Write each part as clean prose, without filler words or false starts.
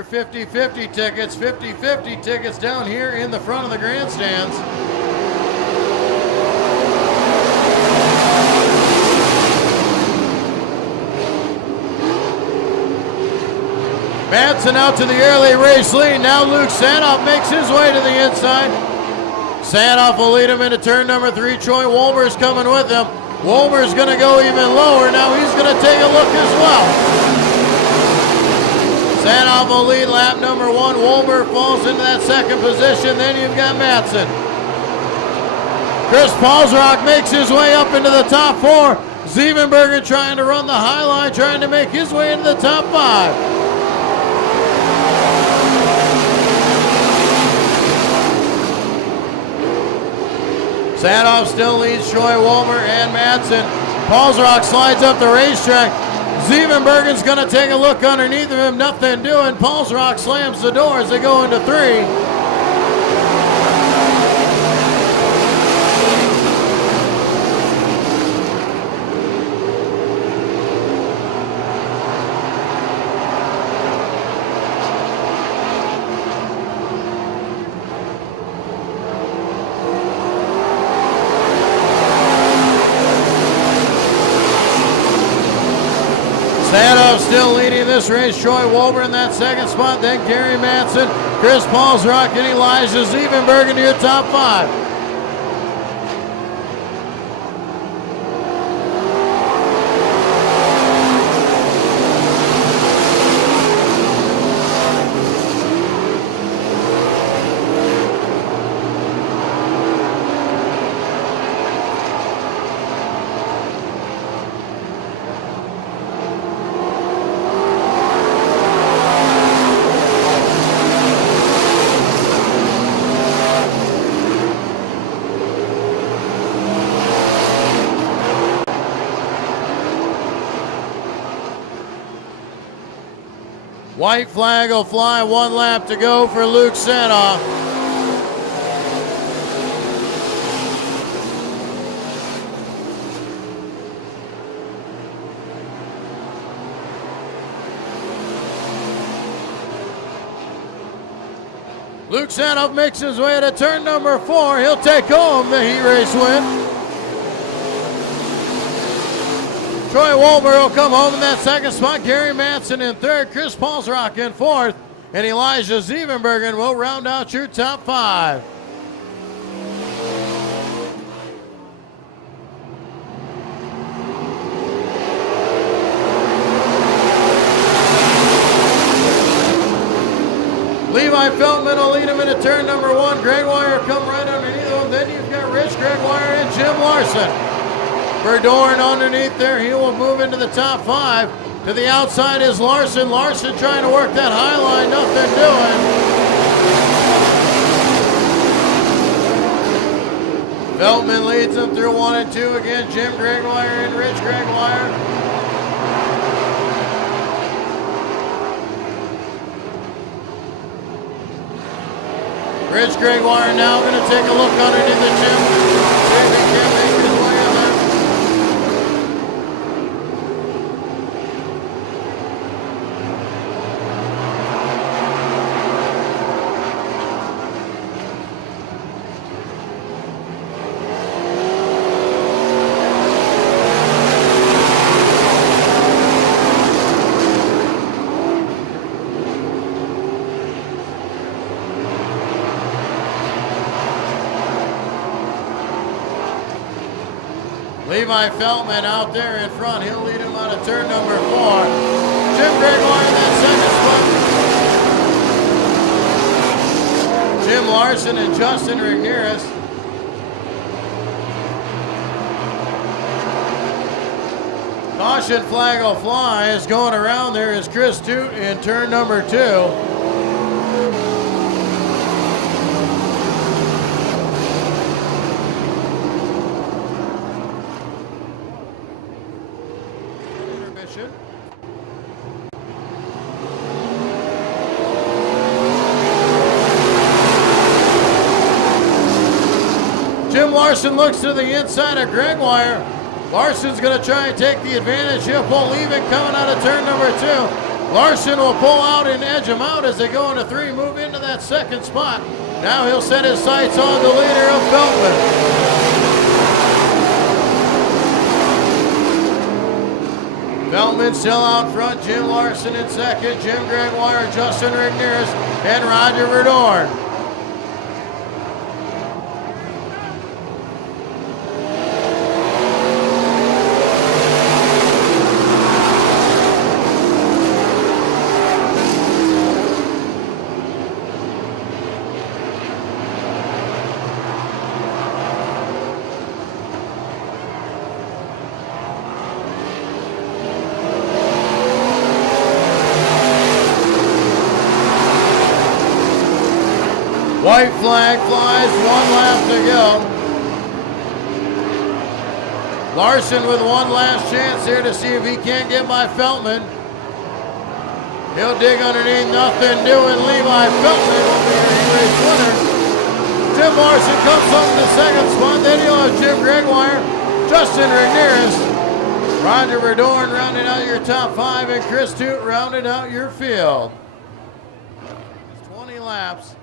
your 50-50 tickets. 50-50 tickets down here in the front of the grandstands. Madsen out to the early race lead. Now Luke Sanoff makes his way to the inside. Sanoff will lead him into turn number 3. Troy Wolmer's coming with him. Wolmer's going to go even lower. Now he's going to take a look as well. Sanoff will lead lap number 1. Wolmer falls into that second position. Then you've got Madsen. Chris Paulsrock makes his way up into the top 4. Zevenbergen trying to run the high line, trying to make his way into the top 5. Sanoff still leads Troy Wolmer and Madsen. Paulsrock slides up the racetrack. Zevenbergen's going to take a look underneath of him. Nothing doing. Paulsrock slams the door as they go into 3. Sanoff still leading this race. Troy Wolmer in that second spot. Then Gary Madsen, Chris Paulsrock, and Elijah Zevenbergen to your top 5. White flag will fly, 1 lap to go for Luke Sanoff. Luke Sanoff makes his way to turn number 4. He'll take home the heat race win. Troy Wolmer will come home in that second spot. Gary Madsen in 3rd. Chris Paulsrock in 4th. And Elijah Zevenbergen will round out your top 5. Levi Feltman will lead him into turn number 1. Gregoire come right underneath him. Then you've got Rich Gregoire and Jim Larson. Verdorn underneath there, he will move into the top 5. To the outside is Larson. Larson trying to work that high line, nothing doing. Feltman leads them through 1 and 2 again. Jim Gregoire and Rich Gregoire. Rich Gregoire now going to take a look underneath the Jim. See if he can make his way on there. Levi Feltman out there in front. He'll lead him out of turn number 4. Jim Gregoire in that second spot. Jim Larson and Justin Ramirez. Caution flag will fly. Is going around there is Chris Toot in turn number 2. Jim Larson looks to the inside of Gregoire. Larson's going to try and take the advantage. He'll pull even coming out of turn number 2. Larson will pull out and edge him out as they go into 3, move into that second spot. Now he'll set his sights on the leader of Feltman. Feltman still out front. Jim Larson in second. Jim Gregoire, Justin Rigneris, and Roger Verdorn. White flag flies, 1 lap to go. Larson with one last chance here to see if he can't get by Feltman. He'll dig underneath, nothing doing. Levi Feltman will be your race winner. Jim Larson comes up in the second spot. Then you'll have Jim Gregoire, Justin Rigneris, Roger Verdorn rounding out your top 5, and Chris Toot rounding out your field. 20 laps.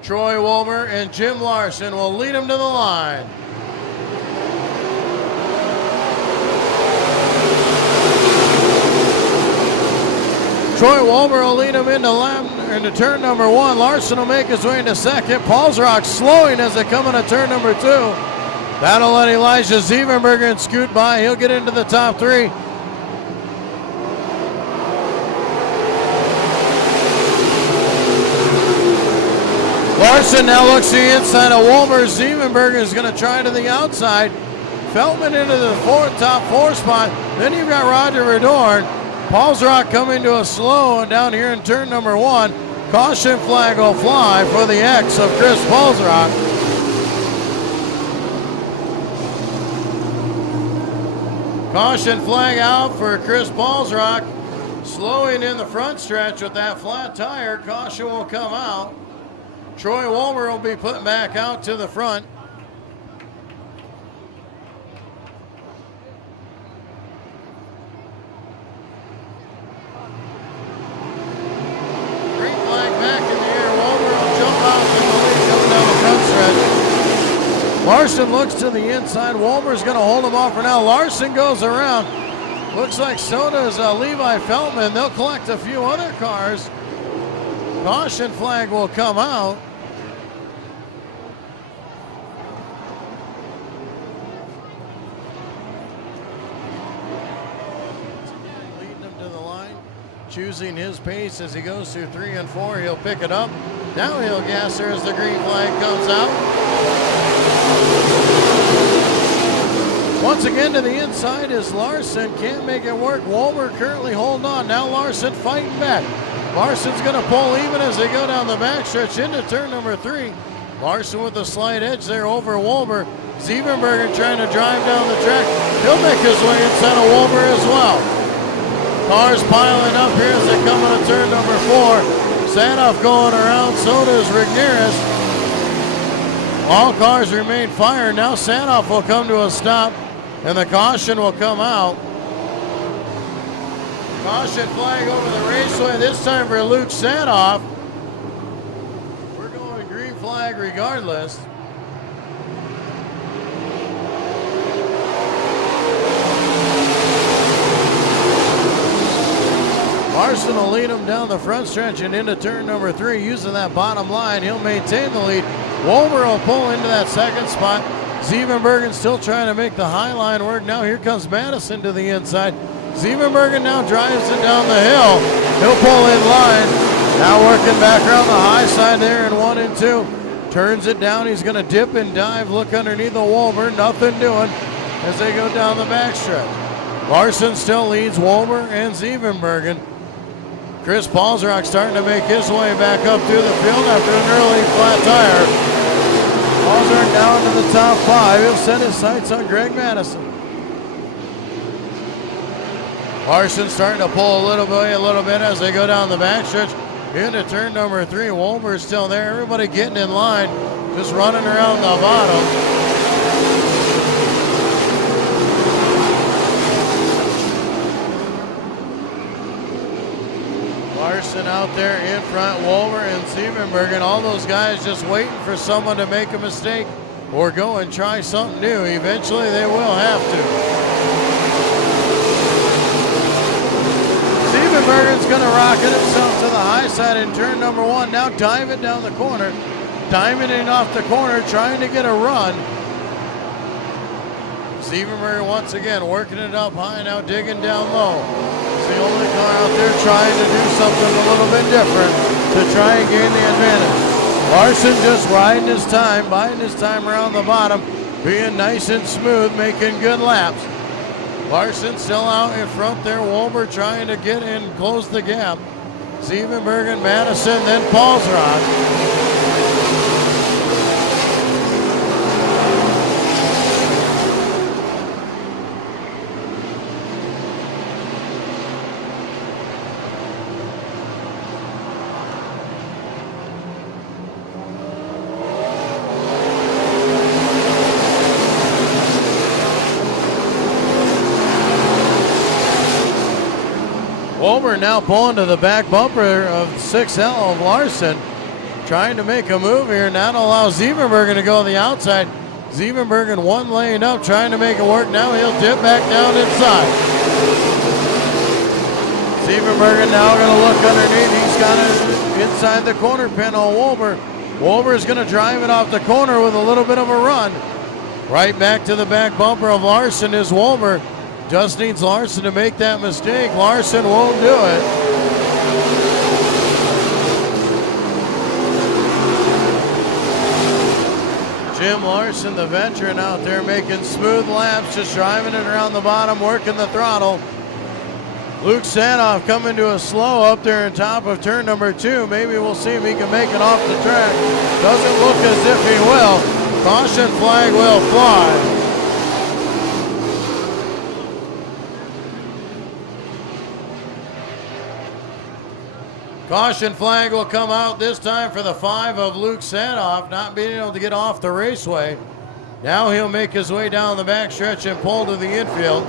Troy Wolmer and Jim Larson will lead him to the line. Troy Wolmer will lead him into turn number 1. Larson will make his way into second. Paulsrock slowing as they come into turn number 2. That'll let Elijah Siebenberger scoot by. He'll get into the top 3. Larson now looks to the inside of Wolmer. Siebenberger is going to try to the outside. Feltman into the top 4 spot. Then you've got Roger Verdorn. Paulsrock coming to a slow and down here in turn number 1. Caution flag will fly for the X of Chris Paulsrock. Caution flag out for Chris Paulsrock. Slowing in the front stretch with that flat tire. Caution will come out. Troy Wolmer will be put back out to the front. Green flag back in the air. Wolmer will jump out from the lead coming down the front stretch. Larson looks to the inside. Wolmer's going to hold him off for now. Larson goes around. Looks like so does Levi Feltman. They'll collect a few other cars. Caution flag will come out. Choosing his pace as he goes through 3 and 4. He'll pick it up. Now he'll gas there as the green flag comes out. Once again to the inside is Larson. Can't make it work. Wolmer currently holding on. Now Larson fighting back. Larson's going to pull even as they go down the backstretch into turn number 3. Larson with a slight edge there over Wolmer. Siebenberger trying to drive down the track. He'll make his way inside of Wolmer as well. Cars piling up here as they come into turn number 4. Sanoff going around, so does Rigneris. All cars remain fired. Now Sanoff will come to a stop, and the caution will come out. Caution flag over the raceway, this time for Luke Sanoff. We're going green flag regardless. Larson will lead him down the front stretch and into turn number 3. Using that bottom line, he'll maintain the lead. Wolmer will pull into that second spot. Siebenbergen still trying to make the high line work. Now here comes Madison to the inside. Siebenbergen now drives it down the hill. He'll pull in line. Now working back around the high side there in 1 and 2. Turns it down. He's going to dip and dive. Look underneath the Wolmer. Nothing doing as they go down the backstretch. Larson still leads Wolmer and Siebenbergen. Chris Paulsrock starting to make his way back up through the field after an early flat tire. Paulsrock down to the top 5. He'll set his sights on Greg Madison. Larson starting to pull a little bit as they go down the backstretch into turn number 3. Wolmer's still there. Everybody getting in line, just running around the bottom. Larson out there in front, Wolver and Siebenbergen, all those guys just waiting for someone to make a mistake or go and try something new. Eventually they will have to. Siebenbergen's gonna rocket himself to the high side in turn number 1, now diving down the corner, diamonding off the corner, trying to get a run. Siebenbergen once again working it up high, now digging down low. It's the only car out there trying to do something a little bit different to try and gain the advantage. Larson just riding his time, biding his time around the bottom, being nice and smooth, making good laps. Larson still out in front there. Wolver trying to get in, close the gap. Siebenbergen, Madison, then Paulsrock. Wolver now pulling to the back bumper of 6L of Larson, trying to make a move here. Now to allow Siebenbergen to go on the outside. Siebenbergen one lane up, trying to make it work. Now he'll dip back down inside. Siebenbergen now going to look underneath. He's got it inside the corner pin on Wolver. Wolver is going to drive it off the corner with a little bit of a run. Right back to the back bumper of Larson is Wolver. Just needs Larson to make that mistake. Larson won't do it. Jim Larson, the veteran out there, making smooth laps, just driving it around the bottom, working the throttle. Luke Sanoff coming to a slow up there on top of turn number 2. Maybe we'll see if he can make it off the track. Doesn't look as if he will. Caution flag will fly. Caution flag will come out this time for the 5 of Luke Sanoff, not being able to get off the raceway. Now he'll make his way down the backstretch and pull to the infield.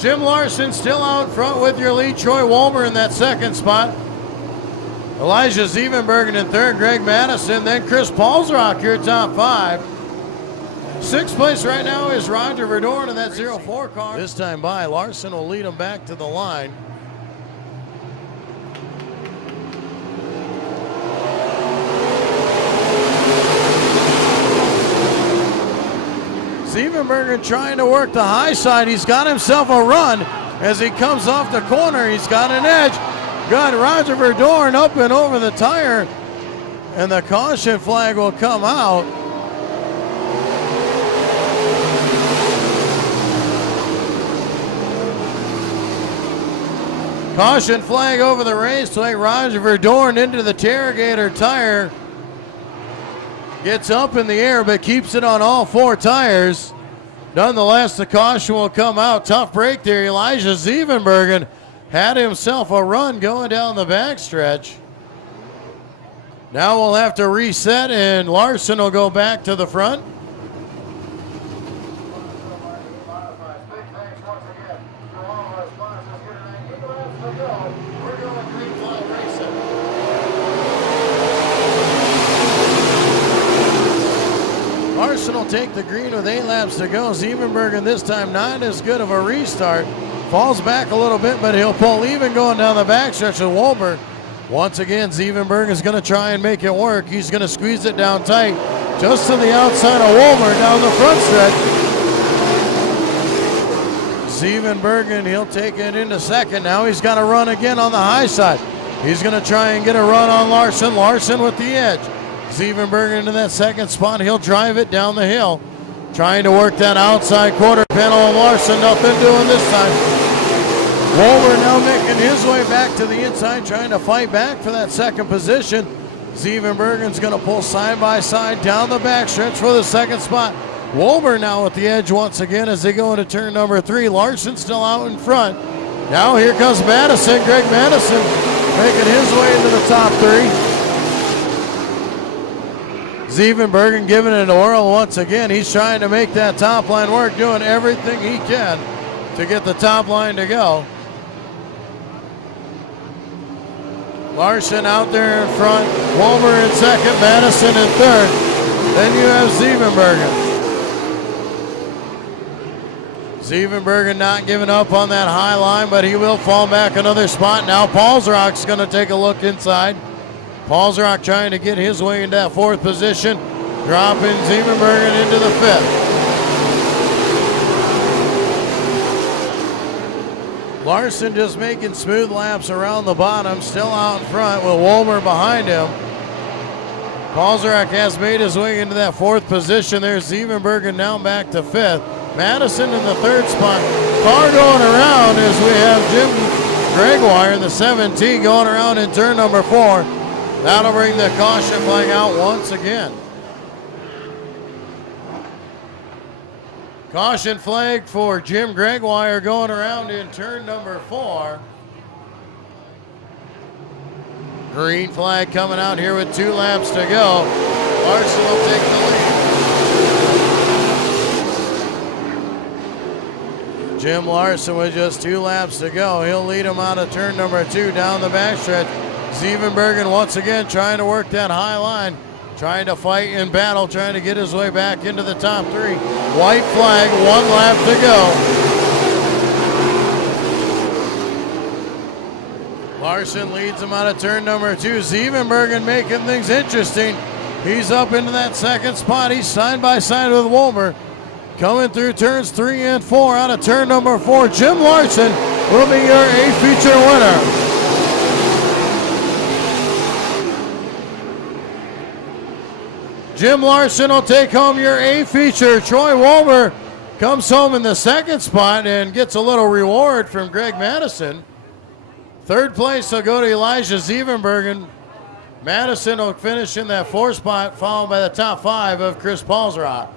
Jim Larson still out front with your lead. Troy Wolver in that second spot. Elijah Siebenbergen in third. Greg Madison. Then Chris Paulsrock, your top 5. 6th place right now is Roger Verdorn in that 04 car. This time by, Larson will lead him back to the line. Siebenbergen trying to work the high side. He's got himself a run as he comes off the corner. He's got an edge. Got Roger Verdorn up and over the tire, and the caution flag will come out. Caution flag over the raceway. Roger Verdorn into the Targator tire. Gets up in the air but keeps it on all 4 tires. Nonetheless, the caution will come out. Tough break there. Elijah Siebenbergen had himself a run going down the backstretch. Now we'll have to reset, and Larson will go back to the front. Larson will take the green with 8 laps to go. Siebenbergen this time not as good of a restart. Falls back a little bit, but he'll pull even going down the backstretch of Wolver. Once again, Siebenbergen is going to try and make it work. He's going to squeeze it down tight, just to the outside of Wolver down the front stretch. Siebenbergen, he'll take it into second. Now he's got to run again on the high side. He's going to try and get a run on Larson. Larson with the edge. Siebenbergen into that second spot. He'll drive it down the hill, trying to work that outside quarter panel on Larson. Nothing doing this time. Wolver now making his way back to the inside, trying to fight back for that second position. Siebenbergen's going to pull side by side down the backstretch for the second spot. Wolver now with the edge once again as they go into turn number 3. Larson still out in front. Now here comes Madison. Greg Madison making his way into the top 3. Siebenbergen giving it a whirl once again. He's trying to make that top line work, doing everything he can to get the top line to go. Larson out there in front. Wolmer in second. Madison in third. Then you have Siebenbergen. Siebenbergen not giving up on that high line, but he will fall back another spot. Now Paulsrock's going to take a look inside. Paulsrock trying to get his way into that fourth position, dropping Siebenbergen into the fifth. Larson just making smooth laps around the bottom, still out in front with Wolmer behind him. Paulsrock has made his way into that fourth position. There's Siebenbergen now back to fifth. Madison in the third spot. Car going around as we have Jim Gregoire in the 17 going around in turn number 4. That'll bring the caution flag out once again. Caution flag for Jim Gregoire going around in turn number 4. Green flag coming out here with 2 laps to go. Larson will take the lead. Jim Larson with just 2 laps to go. He'll lead him out of turn number 2 down the backstretch. Siebenbergen once again trying to work that high line, trying to fight in battle, trying to get his way back into the top 3. White flag, 1 lap to go. Larson leads him out of turn number 2. Siebenbergen making things interesting. He's up into that second spot. He's side by side with Wolmer. Coming through turns 3 and 4 out of turn number 4. Jim Larson will be your A feature winner. Jim Larson will take home your A feature. Troy Wolmer comes home in the second spot and gets a little reward from Greg Madison. Third place will go to Elijah Siebenbergen. Madison will finish in that 4th spot, followed by the top 5 of Chris Paulsrock.